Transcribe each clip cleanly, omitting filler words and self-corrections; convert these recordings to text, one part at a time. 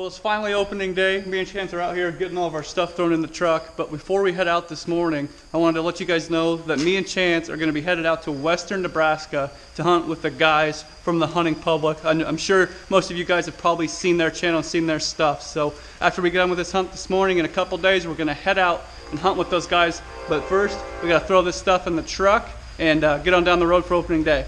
Well, it's finally opening day. Me and Chance are out here getting all of our stuff thrown in the truck. But before we head out this morning, I wanted to let you guys know that me and Chance are going to be headed out to western Nebraska to hunt with the guys from the hunting public. I'm sure most of you guys have probably seen their channel and seen their stuff. So after we get done with this hunt this morning, in a couple days, we're going to head out and hunt with those guys. But first, we got to throw this stuff in the truck and get on down the road for opening day.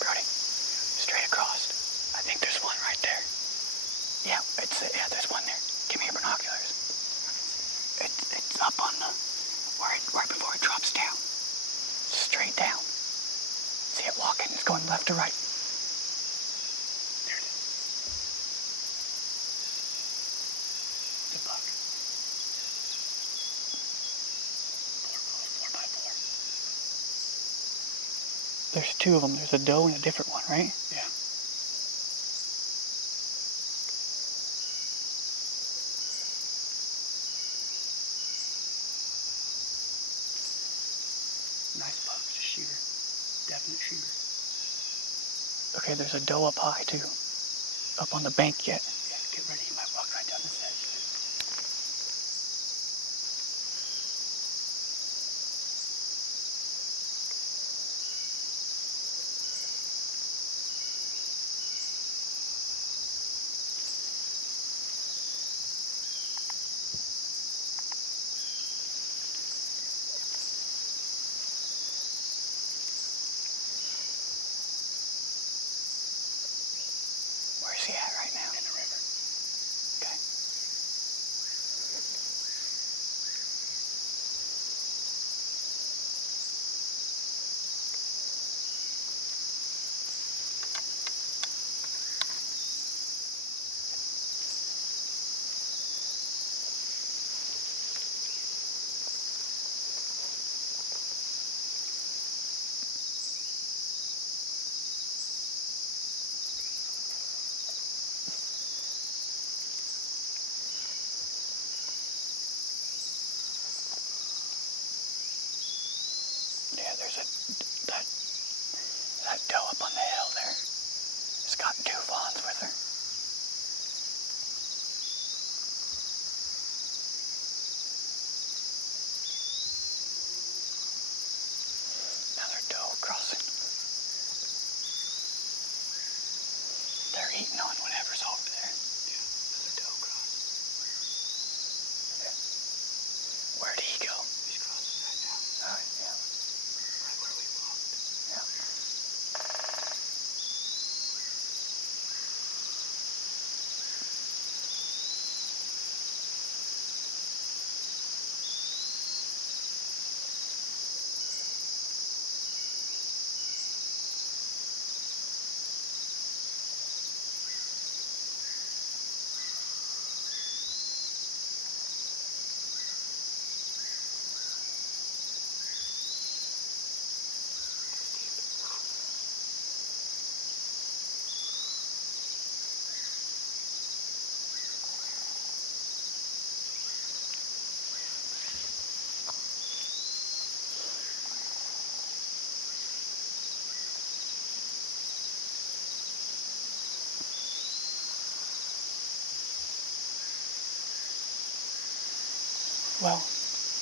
Brody, straight across. I think there's one right there. Yeah, there's one there. Give me your binoculars. It's up on the, right before it drops down. Straight down. See it walking? It's going left to right. There it is. The buck. 4x4. There's two of them. There's a doe and a different one, right? Yeah. Nice buck. It's a shooter. Definite shooter. Okay, there's a doe up high too. Up on the bank yet. Yeah, get ready. He might walk right down this edge. Where's he at right now? In the river. Okay. Yeah, there's that doe up on the hill there. It's got two fawns with her. Another doe crossing. They're eating on whatever's over there. Yeah, another doe crossing. Okay. Where'd he go? He's crossing right now. Alright, yeah. Right where we walked. Yeah. Well,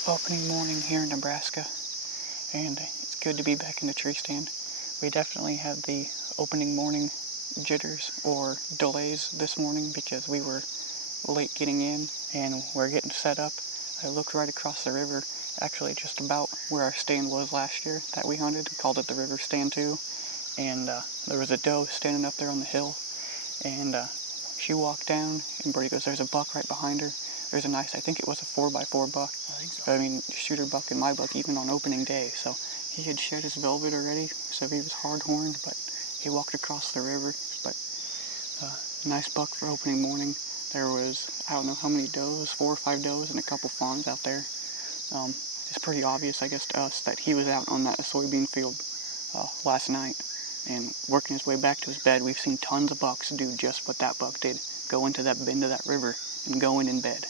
opening morning here in Nebraska, and it's good to be back in the tree stand. We definitely had the opening morning jitters or delays this morning because we were late getting in and we're getting set up. I looked right across the river, actually just about where our stand was last year that we hunted. We called it the river stand too, and there was a doe standing up there on the hill, and she walked down and Brody goes, there's a buck right behind her. There's a nice, I think it was a 4x4 buck. I think so. I mean, shooter buck in my book, even on opening day. So he had shed his velvet already, so he was hard-horned, but he walked across the river. But nice buck for opening morning. There was, I don't know how many does, 4 or 5 does and a couple fawns out there. It's pretty obvious, I guess, to us that he was out on that soybean field last night and working his way back to his bed. We've seen tons of bucks do just what that buck did. go into that bend of that river and go in bed.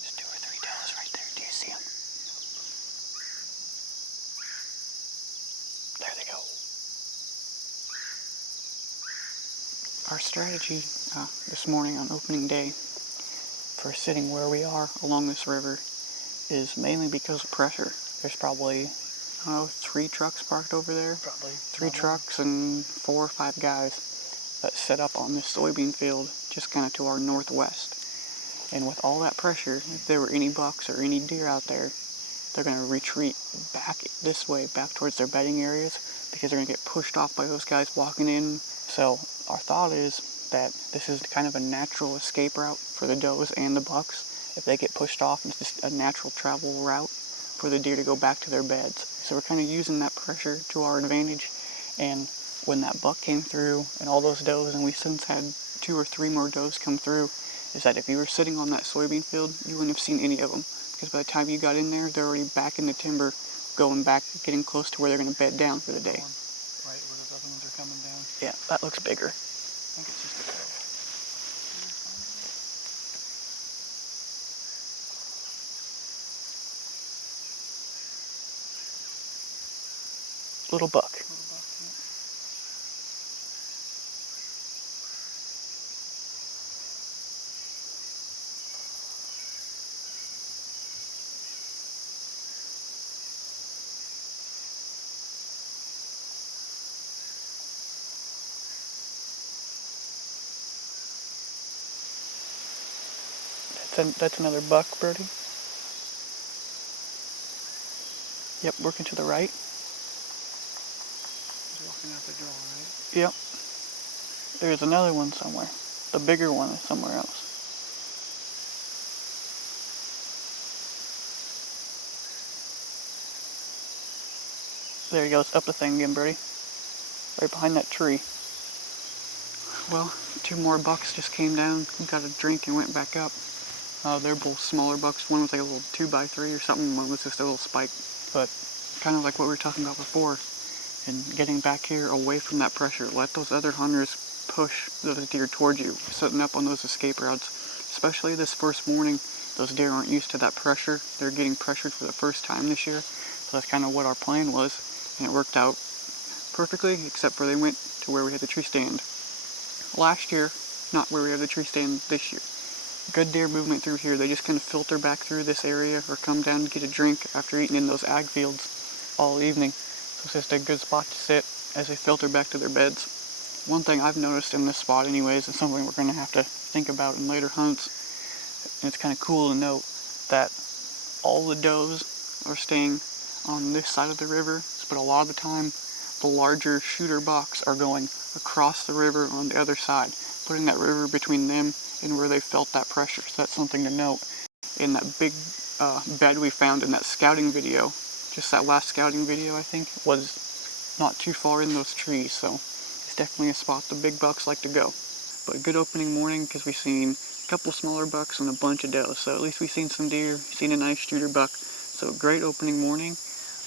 There's 2 or 3 does right there. Do you see them? There they go. Our strategy this morning on opening day for sitting where we are along this river is mainly because of pressure. There's probably, I don't know, 3 trucks parked over there. Probably. 3 trucks and 4 or 5 guys that set up on this soybean field just kind of to our northwest. And with all that pressure, if there were any bucks or any deer out there, they're going to retreat back this way, back towards their bedding areas, because they're going to get pushed off by those guys walking in. So our thought is that this is kind of a natural escape route for the does and the bucks. If they get pushed off, it's just a natural travel route for the deer to go back to their beds. So we're kind of using that pressure to our advantage. And when that buck came through and all those does, and we since had 2 or 3 more does come through, is that if you were sitting on that soybean field, you wouldn't have seen any of them. Because by the time you got in there, they're already back in the timber, going back, getting close to where they're going to bed down for the day. Right where those other ones are coming down. Yeah, that looks bigger. I think it's just a doe. Little buck. That's another buck, Brody. Yep, working to the right. He's walking out the door, right? Yep. There's another one somewhere. The bigger one is somewhere else. There he goes, up the thing again, Brody. Right behind that tree. Well, 2 more bucks just came down, got a drink, and went back up. They're both smaller bucks. One was like a little 2x3 or something. One was just a little spike. But kind of like what we were talking about before. And getting back here away from that pressure. Let those other hunters push those deer towards you. Setting up on those escape routes. Especially this first morning. Those deer aren't used to that pressure. They're getting pressured for the first time this year. So that's kind of what our plan was. And it worked out perfectly, except for they went to where we had the tree stand last year, not where we have the tree stand this year. Good deer movement through here. They just kind of filter back through this area or come down and get a drink after eating in those ag fields all evening. So it's just a good spot to sit as they filter back to their beds. One thing I've noticed in this spot anyways, is something we're going to have to think about in later hunts. And it's kind of cool to note that all the does are staying on this side of the river, but a lot of the time the larger shooter bucks are going across the river on the other side, putting that river between them and where they felt that pressure. So that's something to note. In that big bed we found in that scouting video, just that last scouting video I think, was not too far in those trees, so it's definitely a spot the big bucks like to go. But good opening morning because we've seen a couple smaller bucks and a bunch of does, so at least we've seen some deer, seen a nice shooter buck. So great opening morning.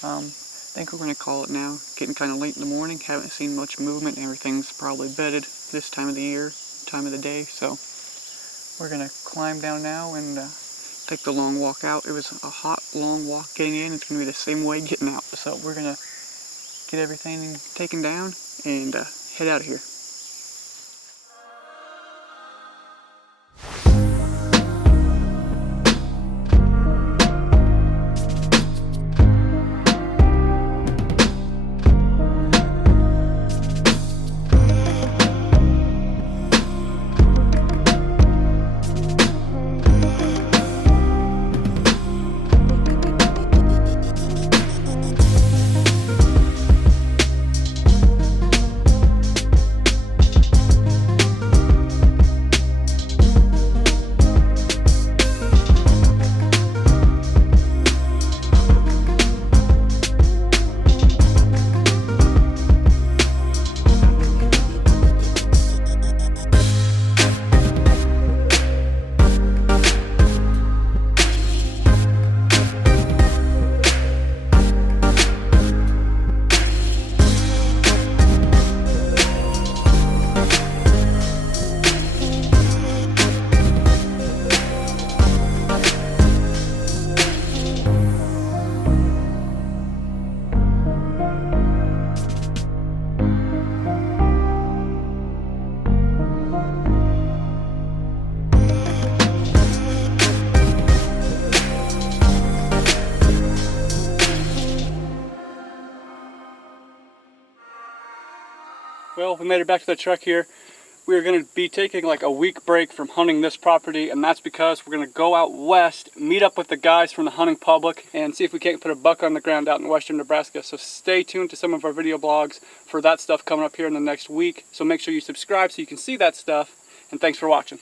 I think we're going to call it now. Getting kind of late in the morning, haven't seen much movement. Everything's probably bedded this time of the year, time of the day. So we're going to climb down now and take the long walk out. It was a hot, long walk getting in. It's going to be the same way getting out. So we're going to get everything taken down and head out of here. Well, we made it back to the truck here. We are going to be taking like a week break from hunting this property, and that's because we're going to go out west, meet up with the guys from the hunting public, and see if we can't put a buck on the ground out in western Nebraska. So stay tuned to some of our video blogs for that stuff coming up here in the next week. So make sure you subscribe so you can see that stuff, and thanks for watching.